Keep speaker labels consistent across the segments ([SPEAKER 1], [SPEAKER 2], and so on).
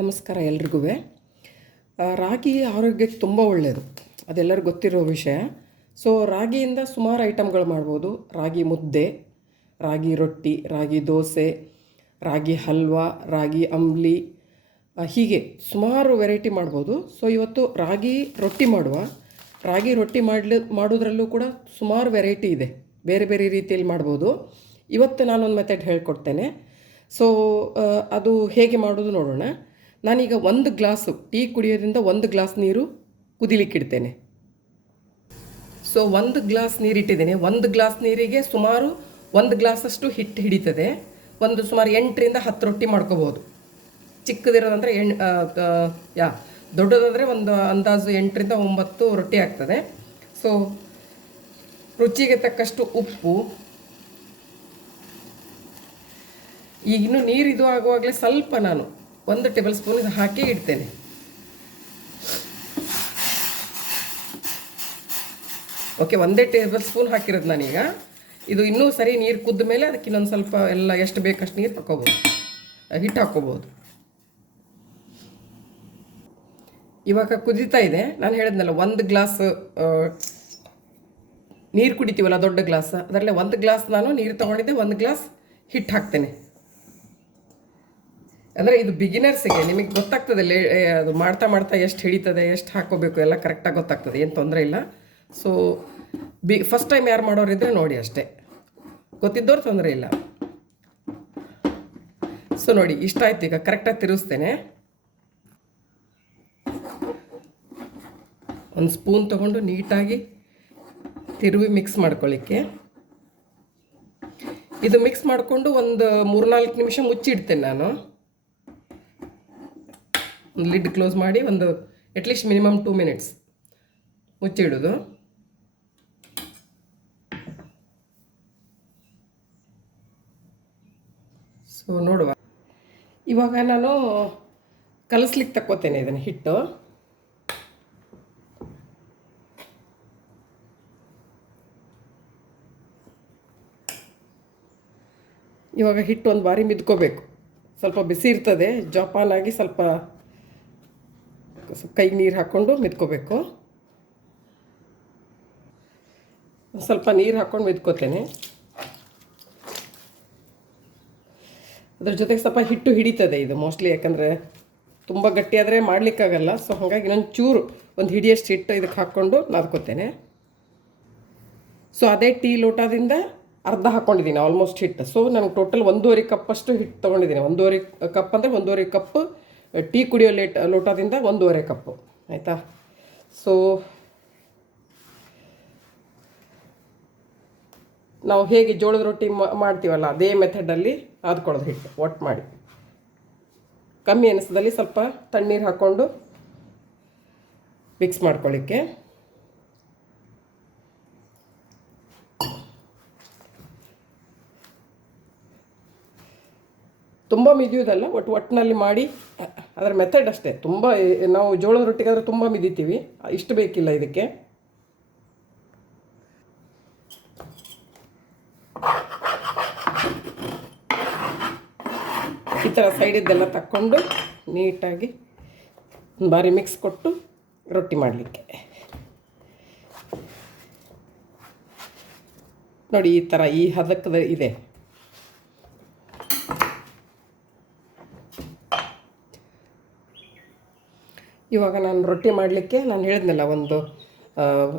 [SPEAKER 1] ನಮಸ್ಕಾರ ಎಲ್ರಿಗೂ. ರಾಗಿ ಆರೋಗ್ಯಕ್ಕೆ ತುಂಬ ಒಳ್ಳೆಯದು ಅದೆಲ್ಲರಿಗೂ ಗೊತ್ತಿರೋ ವಿಷಯ. ಸೊ ರಾಗಿಯಿಂದ ಸುಮಾರು ಐಟಮ್ಗಳು ಮಾಡ್ಬೋದು. ರಾಗಿ ಮುದ್ದೆ, ರಾಗಿ ರೊಟ್ಟಿ, ರಾಗಿ ದೋಸೆ, ರಾಗಿ ಹಲ್ವಾ, ರಾಗಿ ಅಂಬ್ಲಿ ಹೀಗೆ ಸುಮಾರು ವೆರೈಟಿ ಮಾಡ್ಬೋದು. ಸೊ ಇವತ್ತು ರಾಗಿ ರೊಟ್ಟಿ ಮಾಡುವ. ರಾಗಿ ರೊಟ್ಟಿ ಮಾಡಲಿ, ಮಾಡೋದ್ರಲ್ಲೂ ಕೂಡ ಸುಮಾರು ವೆರೈಟಿ ಇದೆ. ಬೇರೆ ಬೇರೆ ರೀತಿಯಲ್ಲಿ ಮಾಡ್ಬೋದು. ಇವತ್ತು ನಾನೊಂದು ಮೆಥಡ್ ಹೇಳ್ಕೊಡ್ತೇನೆ. ಸೊ ಅದು ಹೇಗೆ ಮಾಡೋದು ನೋಡೋಣ. ನಾನೀಗ ಒಂದು ಗ್ಲಾಸು ಟೀ ಕುಡಿಯೋದ್ರಿಂದ ಒಂದು ಗ್ಲಾಸ್ ನೀರು ಕುದಿಲಿಕ್ಕಿಡ್ತೇನೆ. ಸೊ ಒಂದು ಗ್ಲಾಸ್ ನೀರಿಟ್ಟಿದ್ದೇನೆ. ಒಂದು ಗ್ಲಾಸ್ ನೀರಿಗೆ ಸುಮಾರು ಒಂದು ಗ್ಲಾಸಷ್ಟು ಹಿಟ್ಟು ಹಿಡಿತದೆ. ಒಂದು ಸುಮಾರು ಎಂಟರಿಂದ ಹತ್ತು ರೊಟ್ಟಿ ಮಾಡ್ಕೋಬೋದು. ಚಿಕ್ಕದಿರೋದಂದರೆ ಎಣ್ ಯಾ, ದೊಡ್ಡದಾದರೆ ಒಂದು ಅಂದಾಜು ಎಂಟರಿಂದ ಒಂಬತ್ತು ರೊಟ್ಟಿ ಆಗ್ತದೆ. ಸೊ ರುಚಿಗೆ ತಕ್ಕಷ್ಟು ಉಪ್ಪು. ಈಗಿನ್ನೂ ಇದು ಆಗುವಾಗಲೇ ಸ್ವಲ್ಪ ನಾನು ಒಂದು ಟೇಬಲ್ ಸ್ಪೂನ್ ಹಾಕಿ ಇಡ್ತೇನೆ. ಓಕೆ ಒಂದೇ ಟೇಬಲ್ ಸ್ಪೂನ್ ಹಾಕಿರೋದು ನಾನೀಗ. ಇದು ಇನ್ನೂ ಸರಿ ನೀರು ಕುದ್ದ ಮೇಲೆ ಅದಕ್ಕೆ ಇನ್ನೊಂದು ಸ್ವಲ್ಪ ಎಲ್ಲ ಎಷ್ಟು ಬೇಕಷ್ಟು ನೀರು ಹಾಕೋಬೋದು. ಹಿಟ್ಟು ಹಾಕೋಬೋದು. ಇವಾಗ ಕುದೀತಾ ಇದೆ. ನಾನು ಹೇಳಿದ್ನಲ್ಲ, ಒಂದು ಗ್ಲಾಸ್ ನೀರು ಕುಡಿತೀವಲ್ಲ, ದೊಡ್ಡ ಗ್ಲಾಸ್. ಅದರಲ್ಲೇ ಒಂದು ಗ್ಲಾಸ್ ನಾನು ನೀರು ತೊಗೊಂಡಿದ್ದೆ, ಒಂದು ಗ್ಲಾಸ್ ಹಿಟ್ಟು ಹಾಕ್ತೇನೆ. ಅಂದರೆ ಇದು ಬಿಗಿನರ್ಸಿಗೆ ನಿಮಗೆ ಗೊತ್ತಾಗ್ತದೆ ಲೇ ಅದು ಮಾಡ್ತಾ ಮಾಡ್ತಾ ಎಷ್ಟು ಹಿಡಿತದೆ, ಎಷ್ಟು ಹಾಕೋಬೇಕು ಎಲ್ಲ ಕರೆಕ್ಟಾಗಿ ಗೊತ್ತಾಗ್ತದೆ, ಏನು ತೊಂದರೆ ಇಲ್ಲ. ಸೊ ಬಿ ಫಸ್ಟ್ ಟೈಮ್ ಯಾರು ಮಾಡೋರಿದ್ರೆ ನೋಡಿ ಅಷ್ಟೇ. ಗೊತ್ತಿದ್ದವ್ರು ತೊಂದರೆ ಇಲ್ಲ. ಸೊ ನೋಡಿ, ಇಷ್ಟ ಆಯ್ತು, ಈಗ ಕರೆಕ್ಟಾಗಿ ತಿರುಗಿಸ್ತೇನೆ ಒಂದು ಸ್ಪೂನ್ ತೊಗೊಂಡು ನೀಟಾಗಿ ತಿರುವಿ ಮಿಕ್ಸ್ ಮಾಡ್ಕೊಳ್ಳಿಕ್ಕೆ ಇದು ಮಿಕ್ಸ್ ಮಾಡಿಕೊಂಡು ಒಂದು ಮೂರ್ನಾಲ್ಕು ನಿಮಿಷ ಮುಚ್ಚಿಡ್ತೇನೆ ನಾನು. ಲಿಡ್ ಕ್ಲೋಸ್ ಮಾಡಿ ಒಂದು at least minimum two minutes ಮುಚ್ಚಿಡೋದು. So ನೋಡುವ. ಇವಾಗ ನಾನು ಕಲಿಸ್ಲಿಕ್ಕೆ ತಕ್ಕೋತೇನೆ ಇದನ್ನು ಹಿಟ್ಟು. ಇವಾಗ ಹಿಟ್ಟು ಒಂದು ಬಾರಿ ಮಿದ್ಕೋಬೇಕು. ಸ್ವಲ್ಪ ಬಿಸಿ ಇರ್ತದೆ ಜೋಪಾನಾಗಿ ಸ್ವಲ್ಪ ಸ್ವಲ್ಪ ಕೈಗೆ ನೀರು ಹಾಕ್ಕೊಂಡು ಮಿದ್ಕೋಬೇಕು ಸ್ವಲ್ಪ ನೀರು ಹಾಕ್ಕೊಂಡು ಮಿದ್ಕೋತೇನೆ ಅದ್ರ ಜೊತೆಗೆ ಸ್ವಲ್ಪ ಹಿಟ್ಟು ಹಿಡಿತದೆ ಇದು ಮೋಸ್ಟ್ಲಿ, ಯಾಕಂದರೆ ತುಂಬ ಗಟ್ಟಿಯಾದರೆ ಮಾಡಲಿಕ್ಕಾಗಲ್ಲ. ಸೊ ಹಾಗಾಗಿ ಇನ್ನೊಂದು ಚೂರು ಒಂದು ಹಿಡಿಯಷ್ಟು ಹಿಟ್ಟು ಇದಕ್ಕೆ ಹಾಕ್ಕೊಂಡು ನಾದ್ಕೋತೇನೆ. ಸೊ ಅದೇ ಟೀ ಲೋಟದಿಂದ ಅರ್ಧ ಹಾಕ್ಕೊಂಡಿದ್ದೀನಿ ಆಲ್ಮೋಸ್ಟ್ ಹಿಟ್ಟು. ಸೊ ನನಗೆ ಟೋಟಲ್ ಒಂದೂವರೆ ಕಪ್ಪಷ್ಟು ಹಿಟ್ಟು ತೊಗೊಂಡಿದ್ದೀನಿ. ಒಂದೂವರೆ ಕಪ್ ಅಂದರೆ ಒಂದೂವರೆ ಕಪ್ ಟೀ ಕುಡಿಯೋ ಲೇಟ್, ಲೋಟದಿಂದ ಒಂದೂವರೆ ಕಪ್ಪು. ಆಯಿತಾ? ಸೊ ನಾವು ಹೇಗೆ ಜೋಳದ ರೊಟ್ಟಿ ಮಾಡ್ತೀವಲ್ಲ, ಅದೇ ಮೆಥಡಲ್ಲಿ ಆದ್ಕೊಳ್ಳೋದು ಹಿಟ್ಟು, ಒಟ್ಟು ಮಾಡಿ. ಕಮ್ಮಿ ಅನಿಸದಲ್ಲಿ ಸ್ವಲ್ಪ ತಣ್ಣೀರು ಹಾಕ್ಕೊಂಡು ಮಿಕ್ಸ್ ಮಾಡ್ಕೊಳ್ಳಿಕ್ಕೆ. ತುಂಬ ಮಿದಿಯೋದಲ್ಲ ಒಟ್ಟು ಒಟ್ಟಿನಲ್ಲಿ ಮಾಡಿ ಅದರ ಮೆಥಡ್ ಅಷ್ಟೇ. ತುಂಬ ನಾವು ಜೋಳದ ರೊಟ್ಟಿಗಾದ್ರೆ ತುಂಬ ಮಿದಿತೀವಿ. ಇಷ್ಟು ಬೇಕಿಲ್ಲ ಇದಕ್ಕೆ. ಈ ಥರ ಸೈಡಿದ್ದೆಲ್ಲ ತಕ್ಕೊಂಡು ನೀಟಾಗಿ ಬಾರಿ ಮಿಕ್ಸ್ ಕೊಟ್ಟು ರೊಟ್ಟಿ ಮಾಡಲಿಕ್ಕೆ. ನೋಡಿ ಈ ಥರ ಈ ಹದಕ್ಕದ ಇದೆ. ಇವಾಗ ನಾನು ರೊಟ್ಟಿ ಮಾಡಲಿಕ್ಕೆ ನಾನು ಹೇಳಿದ್ನಲ್ಲ ಒಂದು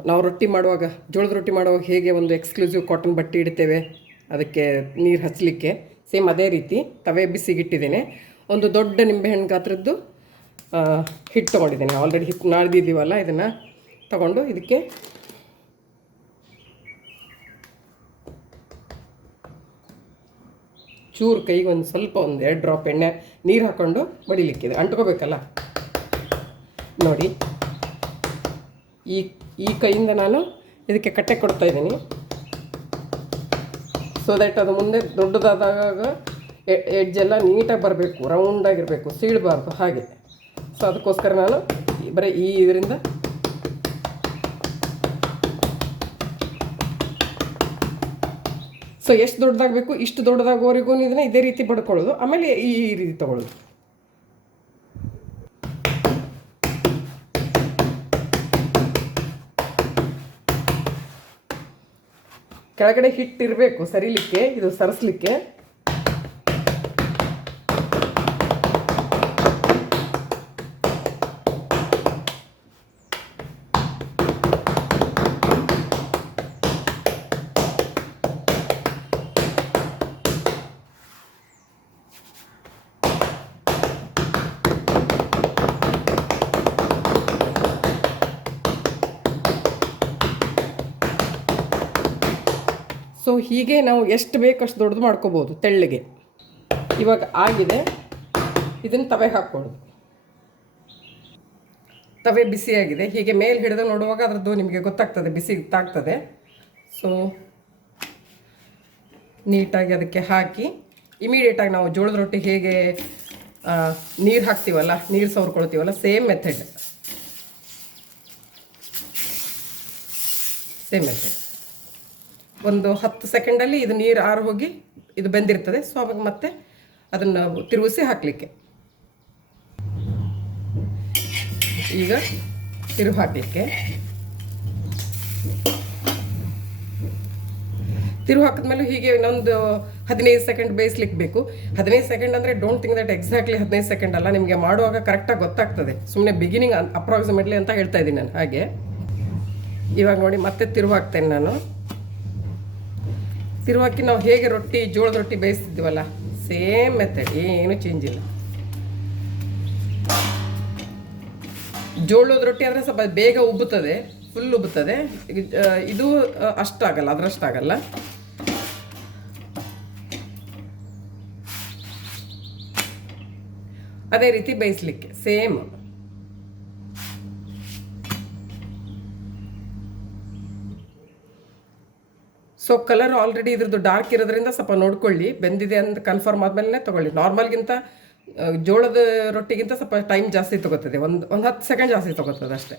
[SPEAKER 1] ನಾವು ರೊಟ್ಟಿ ಮಾಡುವಾಗ, ಜೋಳದ ರೊಟ್ಟಿ ಮಾಡುವಾಗ ಹೇಗೆ ಒಂದು ಎಕ್ಸ್ಕ್ಲೂಸಿವ್ ಕಾಟನ್ ಬಟ್ಟೆ ಇಡ್ತೇವೆ, ಅದಕ್ಕೆ ನೀರು ಹಚ್ಚಲಿಕ್ಕೆ ಸೇಮ್ ಅದೇ ರೀತಿ ತವೆ ಬಿಸಿಗಿಟ್ಟಿದ್ದೇನೆ. ಒಂದು ದೊಡ್ಡ ನಿಂಬೆಹಣ್ಣು ಗಾತ್ರದ್ದು ಹಿಟ್ಟು ತೊಗೊಂಡಿದ್ದೇನೆ. ಆಲ್ರೆಡಿ ಹಿಟ್ಟು ನಾಳ್ದಿದ್ದೀವಲ್ಲ, ಇದನ್ನು ತಗೊಂಡು ಇದಕ್ಕೆ ಚೂರು ಕೈಗೆ ಒಂದು ಸ್ವಲ್ಪ ಒಂದು ಎರಡು ಡ್ರಾಪ್ ಎಣ್ಣೆ ನೀರು ಹಾಕ್ಕೊಂಡು ಬಡಿಲಿಕ್ಕಿದೆ ಅಂಟ್ಕೋಬೇಕಲ್ಲ? ನೋಡಿ. ಈ ಈ ಕೈಯಿಂದ ನಾನು ಇದಕ್ಕೆ ಕಟ್ಟೆ ಕೊಡ್ತಾ ಇದ್ದೀನಿ. ಸೊ ದಟ್ ಅದು ಮುಂದೆ ದೊಡ್ಡದಾದಾಗ ಎಡ್ಜೆಲ್ಲ ನೀಟಾಗಿ ಬರಬೇಕು ರೌಂಡಾಗಿರಬೇಕು ಸೀಳಬಾರ್ದು ಹಾಗೆ. ಸೊ ಅದಕ್ಕೋಸ್ಕರ ನಾನು ಬರೀ ಈ ಇದರಿಂದ ಸೊ ಎಷ್ಟು ದೊಡ್ಡದಾಗಬೇಕು, ಇಷ್ಟು ದೊಡ್ಡದಾಗೋವರೆಗೂ ಇದನ್ನು ಇದೇ ರೀತಿ ಬಡ್ಕೊಳ್ಳೋದು, ಆಮೇಲೆ ಈ ರೀತಿ ತೊಗೊಳ್ಳೋದು. ಕೆಳಗಡೆ ಹಿಟ್ಟಿರಬೇಕು ಸರಿಲಿಕ್ಕೆ ಇದು ಸರಿಸ್ಲಿಕ್ಕೆ. ಸೊ ಹೀಗೆ ನಾವು ಎಷ್ಟು ಬೇಕು ಅಷ್ಟು ದೊಡ್ಡದು ಮಾಡ್ಕೋಬೋದು ತೆಳ್ಳಗೆ. ಇವಾಗ ಆಗಿದೆ. ಇದನ್ನು ತವೆ ಹಾಕ್ಕೊಡು ತವೆ ಬಿಸಿಯಾಗಿದೆ ಹೀಗೆ ಮೇಲೆ ಹಿಡಿದು ನೋಡುವಾಗ ಅದರದ್ದು ನಿಮಗೆ ಗೊತ್ತಾಗ್ತದೆ, ಬಿಸಿ ತಾಗ್ತದೆ ಸೊ ನೀಟಾಗಿ ಅದಕ್ಕೆ ಹಾಕಿ ಇಮಿಡಿಯೇಟಾಗಿ ನಾವು ಜೋಳದ ರೊಟ್ಟಿ ಹೇಗೆ ನೀರು ಹಾಕ್ತೀವಲ್ಲ, ನೀರು ಸವರ್ಕೊಳ್ತೀವಲ್ಲ ಸೇಮ್ ಮೆಥಡ್ ಸೇಮ್ ಮೆಥಡ್ ಒಂದು ಹತ್ತು ಸೆಕೆಂಡಲ್ಲಿ ಇದು ನೀರು ಆರು ಹೋಗಿ ಇದು ಬೆಂದಿರ್ತದೆ. ಸೊ ಅವಾಗ ಮತ್ತೆ ಅದನ್ನು ತಿರುಗಿಸಿ ಹಾಕಲಿಕ್ಕೆ. ಈಗ ತಿರು ಹಾಕಲಿಕ್ಕೆ. ತಿರು ಹಾಕಿದ್ಮೇಲೆ ಹೀಗೆ ಇನ್ನೊಂದು ಹದಿನೈದು ಸೆಕೆಂಡ್ ಬೇಯಿಸ್ಲಿಕ್ಕೆ ಬೇಕು. ಹದಿನೈದು ಸೆಕೆಂಡ್ ಅಂದರೆ ಡೋಂಟ್ ಥಿಂಕ್ ದಟ್ ಎಕ್ಸಾಕ್ಟ್ಲಿ ಹದಿನೈದು ಸೆಕೆಂಡ್ ಅಲ್ಲ, ನಿಮಗೆ ಮಾಡುವಾಗ ಕರೆಕ್ಟಾಗಿ ಗೊತ್ತಾಗ್ತದೆ. ಸುಮ್ಮನೆ ಬಿಗಿನಿಂಗ್ ಅಪ್ರಾಕ್ಸಿಮೇಟ್ಲಿ ಅಂತ ಹೇಳ್ತಾ ಇದ್ದೀನಿ ನಾನು ಹಾಗೆ. ಇವಾಗ ನೋಡಿ ಮತ್ತೆ ತಿರುವಾಗ್ತೇನೆ ನಾನು. ತಿರುವಾಕಿ ನಾವು ಹೇಗೆ ರೊಟ್ಟಿ, ಜೋಳದ ರೊಟ್ಟಿ ಬೇಯಿಸ್ತಿದ್ವಲ್ಲ ಸೇಮ್ ಮೆಥಡ್ ಏನು ಚೇಂಜ್ ಇಲ್ಲ. ಜೋಳದ ರೊಟ್ಟಿ ಅಂದರೆ ಸ್ವಲ್ಪ ಬೇಗ ಉಬ್ಬುತ್ತದೆ ಫುಲ್ ಉಬ್ಬುತ್ತದೆ. ಇದು ಅಷ್ಟಾಗಲ್ಲ, ಅದರಷ್ಟಾಗಲ್ಲ. ಅದೇ ರೀತಿ ಬೇಯಿಸ್ಲಿಕ್ಕೆ ಸೇಮ್ ಸೊ ಕಲರ್ ಆಲ್ರೆಡಿ ಇದ್ರದ್ದು ಡಾರ್ಕ್ ಇರೋದ್ರಿಂದ ಸ್ವಲ್ಪ ನೋಡ್ಕೊಳ್ಳಿ. ಬೆಂದಿದೆ ಅಂತ ಕನ್ಫರ್ಮ್ ಆದಮೇಲೆ ತಗೊಳ್ಳಿ. ನಾರ್ಮಲ್ಗಿಂತ ಜೋಳದ ರೊಟ್ಟಿಗಿಂತ ಸ್ವಲ್ಪ ಟೈಮ್ ಜಾಸ್ತಿ ತಗೋತದೆ. ಒಂದು ಒಂದು ಹತ್ತು ಸೆಕೆಂಡ್ ಜಾಸ್ತಿ ತಗೋತದೆ ಅಷ್ಟೇ.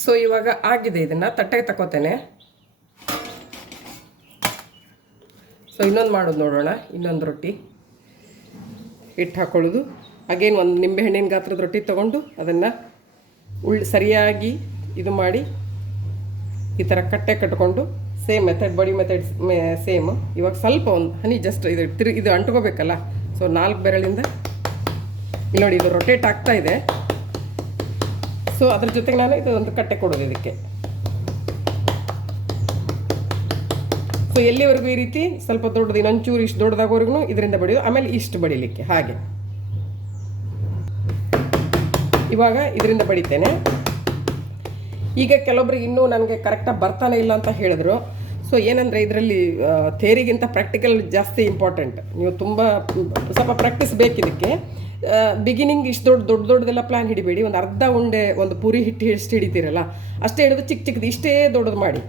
[SPEAKER 1] ಸೊ ಇವಾಗ ಆಗಿದೆ ಇದನ್ನು ತಟ್ಟೆಗೆ ತಗೋತೇನೆ ಸೊ ಇನ್ನೊಂದು ಮಾಡೋದು ನೋಡೋಣ. ಇನ್ನೊಂದು ರೊಟ್ಟಿ. ಹಿಟ್ಟು ಹಾಕ್ಕೊಳ್ಳೋದು ಅಗೇನ್ ಒಂದು ನಿಂಬೆಹಣ್ಣಿನ ಗಾತ್ರದ ರೊಟ್ಟಿ ತೊಗೊಂಡು ಅದನ್ನು ಉಳ್, ಸರಿಯಾಗಿ ಇದು ಮಾಡಿ ಈ ಥರ ಕಟ್ಟೆ ಕಟ್ಕೊಂಡು ಸೇಮ್ ಮೆಥಡ್ ಬಡಿ ಮೆಥಡ್ ಸೇಮ್ ಇವಾಗ ಸ್ವಲ್ಪ ಒಂದು ಹನಿ ಜಸ್ಟ್ ಇದು ತಿರು ಇದು ಅಂಟ್ಕೋಬೇಕಲ್ಲ. ಸೊ ನಾಲ್ಕು ಬೆರಳಿಂದ ಇಲ್ಲಿ ನೋಡಿ, ಇದು ರೊಟೇಟ್ ಆಗ್ತಾ ಇದೆ. ಸೊ ಅದ್ರ ಜೊತೆಗೆ ನಾನು ಇದು ಒಂದು ಕಟ್ಟೆ ಕೊಡೋದು ಇದಕ್ಕೆ. ಸೊ ಎಲ್ಲಿವರೆಗೂ ಈ ರೀತಿ ಸ್ವಲ್ಪ ದೊಡ್ಡದು ಇನ್ನೊಂಚೂರು ಇಷ್ಟು ದೊಡ್ಡದಾಗೋವರೆಗೂ ಇದರಿಂದ ಬಡಿಯೋದು, ಆಮೇಲೆ ಇಷ್ಟು ಬಡಿಲಿಕ್ಕೆ, ಹಾಗೆ. ಇವಾಗ ಇದರಿಂದ ಬಡಿತೇನೆ. ಈಗ ಕೆಲವೊಬ್ರಿಗೆ ಇನ್ನೂ ನನಗೆ ಕರೆಕ್ಟಾಗಿ ಬರ್ತಾನೆ ಇಲ್ಲ ಅಂತ ಹೇಳಿದ್ರು. ಸೊ ಏನಂದರೆ ಇದರಲ್ಲಿ ಥೇರಿಗಿಂತ ಪ್ರಾಕ್ಟಿಕಲ್ ಜಾಸ್ತಿ ಇಂಪಾರ್ಟೆಂಟ್ ನೀವು ತುಂಬ, ಸ್ವಲ್ಪ ಪ್ರಾಕ್ಟೀಸ್ ಬೇಕಿದಕ್ಕೆ. ಬಿಗಿನಿಂಗ್ ಇಷ್ಟು ದೊಡ್ಡ ದೊಡ್ಡ ದೊಡ್ಡದೆಲ್ಲ ಪ್ಲ್ಯಾನ್ ಹಿಡಿಬೇಡಿ. ಒಂದು ಅರ್ಧ ಉಂಡೆ ಒಂದು ಪೂರಿ ಹಿಟ್ಟು ಎಷ್ಟು ಹಿಡಿತೀರಲ್ಲ, ಅಷ್ಟೇ ಹಿಡಿದು ಚಿಕ್ಕ ಚಿಕ್ಕದು ಇಷ್ಟೇ ದೊಡ್ಡದು ಮಾಡಿ.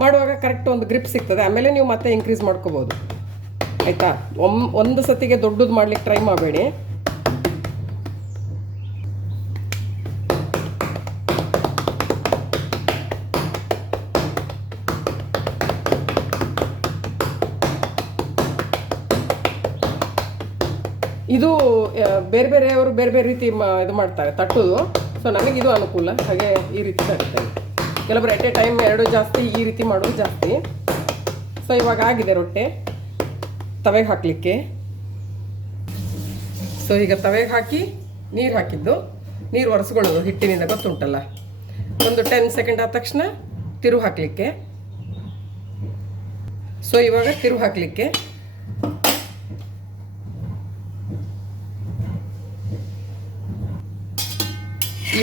[SPEAKER 1] ಮಾಡುವಾಗ ಕರೆಕ್ಟ್ ಒಂದು ಗ್ರಿಪ್ ಸಿಗ್ತದೆ. ಆಮೇಲೆ ನೀವು ಮತ್ತೆ ಇನ್ಕ್ರೀಸ್ ಮಾಡ್ಕೋಬೋದು. ಆಯಿತಾ? ಒಂದು ಸತಿಗೆ ದೊಡ್ಡದು ಮಾಡ್ಲಿಕ್ಕೆ ಟ್ರೈ ಮಾಡಬೇಡಿ. ಇದು ಬೇರೆ ಬೇರೆಯವರು ಬೇರೆ ಬೇರೆ ರೀತಿ ಇದು ಮಾಡ್ತಾರೆ, ತಟ್ಟೋದು. ಸೊ ನನಗೆ ಇದು ಅನುಕೂಲ. ಹಾಗೆ ಈ ರೀತಿ ತಟ್ತೇನೆ. ಕೆಲವರು ಎಟ್ ಎ ಟೈಮ್ ಎರಡು ಜಾಸ್ತಿ ಈ ರೀತಿ ಮಾಡೋದು ಜಾಸ್ತಿ. ಸೊ ಇವಾಗ ಆಗಿದೆ ರೊಟ್ಟೆ. ತವೆಗೆ ಹಾಕಲಿಕ್ಕೆ. ಸೊ ಈಗ ತವೆಗೆ ಹಾಕಿ ನೀರು ಹಾಕಿದ್ದು. ನೀರು ಒರೆಸ್ಕೊಳ್ಳೋದು, ಹಿಟ್ಟಿನಿಂದ ಗೊತ್ತುಂಟಲ್ಲ. ಒಂದು ಟೆನ್ ಸೆಕೆಂಡ್ ಆದ ತಕ್ಷಣ ತಿರು ಹಾಕಲಿಕ್ಕೆ. ಸೊ ಇವಾಗ ತಿರು ಹಾಕಲಿಕ್ಕೆ.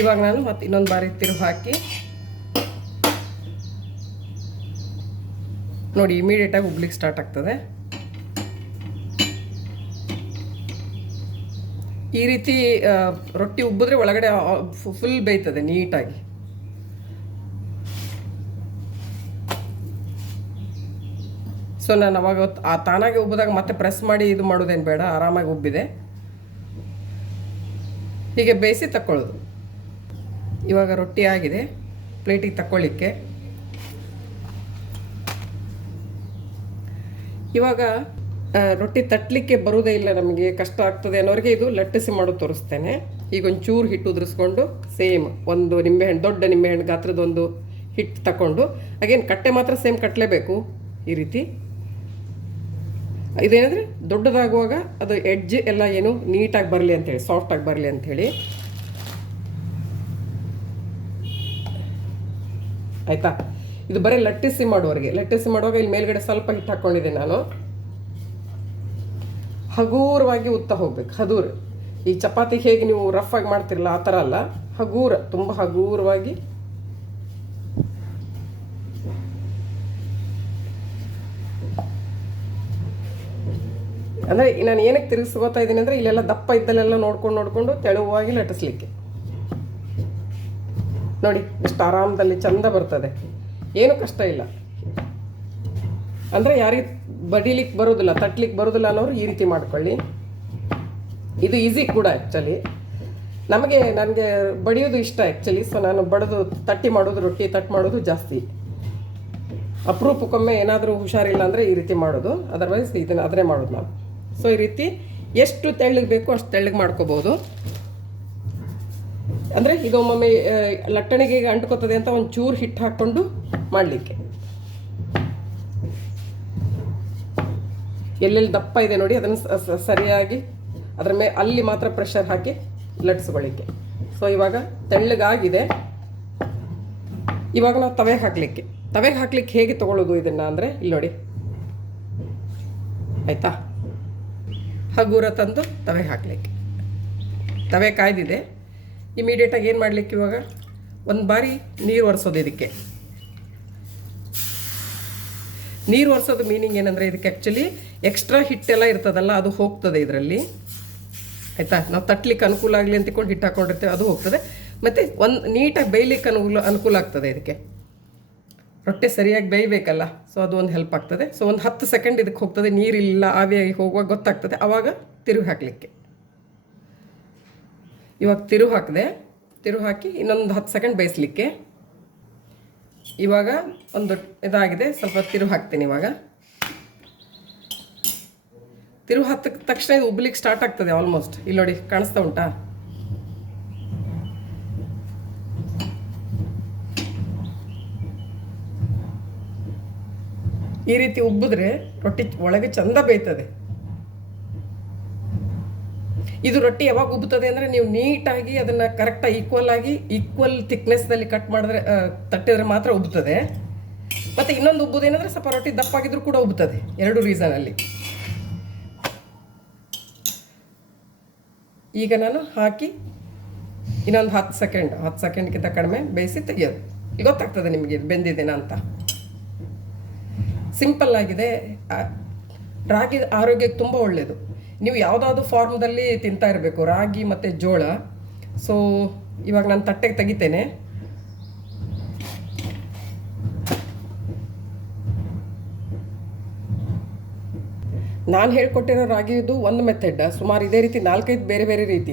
[SPEAKER 1] ಇವಾಗ ನಾನು ಮತ್ತೆ ಇನ್ನೊಂದು ಬಾರಿ ತಿರು ಹಾಕಿ ನೋಡಿ ಇಮಿಡಿಯೇಟಾಗಿ ಉಬ್ಲಿಕ್ಕೆ ಸ್ಟಾರ್ಟ್ ಆಗ್ತದೆ. ಈ ರೀತಿ ರೊಟ್ಟಿ ಉಬ್ಬಿದ್ರೆ ಒಳಗಡೆ ಫುಲ್ ಬೇಯ್ತದೆ, ನೀಟಾಗಿ. ಸೊ ನಾನು ಅವಾಗ ಆ, ತಾನಾಗೆ ಉಬ್ಬಿದಾಗ ಮತ್ತೆ ಪ್ರೆಸ್ ಮಾಡಿ ಇದು ಮಾಡೋದೇನು ಬೇಡ, ಆರಾಮಾಗಿ ಉಬ್ಬಿದೆ. ಹೀಗೆ ಬೇಯಿಸಿ ತಕ್ಕೊಳ್ಳೋದು. ಇವಾಗ ರೊಟ್ಟಿ ಆಗಿದೆ ಪ್ಲೇಟಿಗೆ ತಕ್ಕೊಳ್ಳಿಕ್ಕೆ ಇವಾಗ ರೊಟ್ಟಿ ತಟ್ಟಲಿಕ್ಕೆ ಬರುವುದೇ ಇಲ್ಲ ನಮಗೆ, ಕಷ್ಟ ಆಗ್ತದೆ ಅನ್ನೋರಿಗೆ ಇದು ಲಟ್ಟಿಸಿ ಮಾಡೋದು ತೋರಿಸ್ತೇನೆ. ಈಗ ಒಂಚೂರು ಹಿಟ್ಟು ಉದುರಿಸ್ಕೊಂಡು, ಸೇಮ್ ಒಂದು ನಿಂಬೆಹಣ್ಣು, ದೊಡ್ಡ ನಿಂಬೆಹಣ್ಣು ಗಾತ್ರದ ಒಂದು ಹಿಟ್ಟು ತಗೊಂಡು ಅಗೇನು ಕಟ್ಟೆ ಮಾತ್ರ ಸೇಮ್ ಕಟ್ಟಲೇಬೇಕು ಈ ರೀತಿ. ಇದೇನಂದರೆ ದೊಡ್ಡದಾಗುವಾಗ ಅದು ಎಡ್ಜ್ ಎಲ್ಲ ಏನು ನೀಟಾಗಿ ಬರಲಿ ಅಂತೇಳಿ ಸಾಫ್ಟಾಗಿ ಬರಲಿ ಅಂಥೇಳಿ ಆಯಿತಾ? ಇದು ಬರೀ ಲಟ್ಟಿಸಿ ಮಾಡುವವರಿಗೆ ಲಟ್ಟಿಸಿ ಮಾಡುವಾಗ ಇಲ್ಲಿ ಮೇಲ್ಗಡೆ ಸ್ವಲ್ಪ ಹಿಟ್ಟು ಹಾಕ್ಕೊಂಡಿದ್ದೆ ನಾನು. ಹಗೂರವಾಗಿ ಉತ್ತ ಹೋಗ್ಬೇಕು. ಹದೂರ್ ಈ ಚಪಾತಿ ಹೇಗೆ ನೀವು ರಫ್ ಆಗಿ ಮಾಡ್ತಿರಲ್ಲ, ಆ ಥರ ಅಲ್ಲ. ಹಗೂರ. ತುಂಬ ಹಗೂರವಾಗಿ. ಅಂದರೆ ನಾನು ಏನಕ್ಕೆ ತಿರುಗಿಸ್ಕೋತಾ ಇದ್ದೀನಿ ಅಂದರೆ ಇಲ್ಲೆಲ್ಲ ದಪ್ಪ ಇದ್ದಲ್ಲೆಲ್ಲ ನೋಡ್ಕೊಂಡು ನೋಡಿಕೊಂಡು ತೆಳುವಾಗಿ ಲಟ್ಟಿಸ್ಲಿಕ್ಕೆ. ನೋಡಿ, ಎಷ್ಟು ಆರಾಮದಲ್ಲಿ ಚಂದ ಬರ್ತದೆ. ಏನು ಕಷ್ಟ ಇಲ್ಲ. ಅಂದರೆ ಯಾರಿಗೆ ಬಡಿಲಿಕ್ಕೆ ಬರೋದಿಲ್ಲ ತಟ್ಲಿಕ್ಕೆ ಬರೋದಿಲ್ಲ ಅನ್ನೋರು ಈ ರೀತಿ ಮಾಡ್ಕೊಳ್ಳಿ. ಇದು ಈಸಿ ಕೂಡ ಆ್ಯಕ್ಚುಲಿ ನಮಗೆ, ನನಗೆ ಬಡಿಯೋದು ಇಷ್ಟ ಆ್ಯಕ್ಚುಲಿ ಸೊ ನಾನು ಬಡಿದು, ತಟ್ಟಿ ಮಾಡೋದು ರೊಟ್ಟಿ ತಟ್ಟು ಮಾಡೋದು ಜಾಸ್ತಿ. ಅಪರೂಪಕ್ಕೊಮ್ಮೆ ಏನಾದರೂ ಹುಷಾರಿಲ್ಲ ಅಂದರೆ ಈ ರೀತಿ ಮಾಡೋದು. ಅದರ್ವೈಸ್ ಇದನ್ನು ಅದನ್ನೇ ಮಾಡೋದು ನಾನು ಸೊ ಈ ರೀತಿ ಎಷ್ಟು ತೆಳ್ಳಗೆ ಬೇಕೋ ಅಷ್ಟು ತೆಳ್ಳಗೆ ಮಾಡ್ಕೋಬೋದು. ಅಂದರೆ ಈಗ ಒಮ್ಮೊಮ್ಮೆ ಲಟ್ಟಣಿಗೆ ಅಂಟ್ಕೋತದೆ ಅಂತ ಒಂದು ಚೂರು ಹಿಟ್ಟು ಹಾಕ್ಕೊಂಡು ಮಾಡಲಿಕ್ಕೆ. ಎಲ್ಲೆಲ್ಲಿ ದಪ್ಪ ಇದೆ ನೋಡಿ, ಅದನ್ನು ಸರಿಯಾಗಿ ಅದರ ಮೇಲೆ ಅಲ್ಲಿ ಮಾತ್ರ ಪ್ರೆಷರ್ ಹಾಕಿ ಲಟ್ಸ್ಕೊಳ್ಳಿಕ್ಕೆ. ಸೊ ಇವಾಗ ತೆಳ್ಳಗಾಗಿದೆ. ಇವಾಗ ನಾವು ತವೆಗೆ ಹಾಕಲಿಕ್ಕೆ. ತವೆಗೆ ಹಾಕ್ಲಿಕ್ಕೆ ಹೇಗೆ ತೊಗೊಳ್ಳೋದು ಇದನ್ನು ಅಂದರೆ, ಇಲ್ಲಿ ನೋಡಿ. ಆಯಿತಾ? ಹಗೂರ ತಂದು ತವೆ ಹಾಕಲಿಕ್ಕೆ. ತವೆ ಕಾಯ್ದಿದೆ. ಇಮಿಡಿಯೇಟಾಗಿ ಏನು ಮಾಡಲಿಕ್ಕೆ ಇವಾಗ? ಒಂದು ಬಾರಿ ನೀರು ಒರೆಸೋದು ಇದಕ್ಕೆ. ನೀರು ಒರೆಸೋದು ಮೀನಿಂಗ್ ಏನಂದರೆ ಇದಕ್ಕೆ ಆ್ಯಕ್ಚುಲಿ ಎಕ್ಸ್ಟ್ರಾ ಹಿಟ್ಟೆಲ್ಲ ಇರ್ತದಲ್ಲ, ಅದು ಹೋಗ್ತದೆ ಇದರಲ್ಲಿ. ಆಯಿತಾ? ನಾವು ತಟ್ಲಿಕ್ಕೆ ಅನುಕೂಲ ಆಗಲಿ ಅಂತಿಕೊಂಡು ಹಿಟ್ಟು ಹಾಕೊಂಡಿರ್ತೇವೆ, ಅದು ಹೋಗ್ತದೆ. ಮತ್ತು ಒಂದು ನೀಟಾಗಿ ಬೇಯ್ಲಿಕ್ಕೆ ಅನುಕೂಲ ಅನುಕೂಲ ಆಗ್ತದೆ ಇದಕ್ಕೆ. ರೊಟ್ಟೆ ಸರಿಯಾಗಿ ಬೇಯಬೇಕಲ್ಲ ಸೊ ಅದು ಒಂದು ಹೆಲ್ಪ್ ಆಗ್ತದೆ. ಸೊ ಒಂದು ಹತ್ತು ಸೆಕೆಂಡ್ ಇದಕ್ಕೆ ಹೋಗ್ತದೆ, ನೀರಿಲ್ಲ, ಆವಿಯಾಗಿ ಹೋಗುವಾಗ ಗೊತ್ತಾಗ್ತದೆ ಆವಾಗ ತಿರುಗಿ ಹಾಕಲಿಕ್ಕೆ. ಇವಾಗ ತಿರು ಹಾಕಿದೆ, ತಿರು ಹಾಕಿ ಇನ್ನೊಂದು ಹತ್ತು ಸೆಕೆಂಡ್ ಬೇಯಿಸ್ಲಿಕ್ಕೆ. ಇವಾಗ ಒಂದು ಇದಾಗಿದೆ, ಸ್ವಲ್ಪ ತಿರು ಹಾಕ್ತೀನಿ ಇವಾಗ. ತಿರು ಹತ್ತ ತಕ್ಷಣ ಇದು ಉಬ್ಲಿಕ್ಕೆ ಸ್ಟಾರ್ಟ್ ಆಗ್ತದೆ ಆಲ್ಮೋಸ್ಟ್ ಇಲ್ಲಿ ನೋಡಿ, ಕಾಣಿಸ್ತಾ ಉಂಟಾ? ಈ ರೀತಿ ಉಬ್ಬಿದ್ರೆ ರೊಟ್ಟಿ ಒಳಗೆ ಚಂದ ಬೇಯ್ತದೆ. ಇದು ರೊಟ್ಟಿ ಯಾವಾಗ ಉಬ್ಬುತ್ತದೆ ಅಂದರೆ ನೀವು ನೀಟಾಗಿ ಅದನ್ನು ಕರೆಕ್ಟಾಗಿ ಈಕ್ವಲ್ ಆಗಿ ಈಕ್ವಲ್ ಥಿಕ್ನೆಸ್ನಲ್ಲಿ ಕಟ್ ಮಾಡಿದ್ರೆ ತಟ್ಟಿದ್ರೆ ಮಾತ್ರ ಉಬ್ಬುತ್ತದೆ. ಮತ್ತು ಇನ್ನೊಂದು ಉಬ್ಬುದೇನೆಂದರೆ ಸ್ವಲ್ಪ ರೊಟ್ಟಿ ದಪ್ಪಾಗಿದ್ರೂ ಕೂಡ ಉಬ್ಬುತ್ತದೆ, ಎರಡು ರೀಸನಲ್ಲಿ ಈಗ ನಾನು ಹಾಕಿ ಇನ್ನೊಂದು ಹತ್ತು ಸೆಕೆಂಡ್ ಹತ್ತು ಸೆಕೆಂಡ್ಗಿಂತ ಕಡಿಮೆ ಬೇಯಿಸಿ ತೆಗೆಯೋದು. ಗೊತ್ತಾಗ್ತದೆ ನಿಮಗೆ ಇದು ಬೆಂದಿದ್ದೇನೆ ಅಂತ. ಸಿಂಪಲ್ ಆಗಿದೆ. ರಾಗಿ ಆರೋಗ್ಯಕ್ಕೆ ತುಂಬ ಒಳ್ಳೆಯದು ನೀವು ಯಾವುದಾದ್ರು ಫಾರ್ಮ್ದಲ್ಲಿ ತಿಂತಾ ಇರಬೇಕು, ರಾಗಿ ಮತ್ತು ಜೋಳ. ಸೊ ಇವಾಗ ನಾನು ತಟ್ಟೆಗೆ ತೆಗಿತೇನೆ. ನಾನು ಹೇಳ್ಕೊಟ್ಟಿರೋ ರಾಗಿದು ಒಂದು ಮೆಥಡ್ ಸುಮಾರು ಇದೇ ರೀತಿ ನಾಲ್ಕೈದು ಬೇರೆ ಬೇರೆ ರೀತಿ ಇದೆ.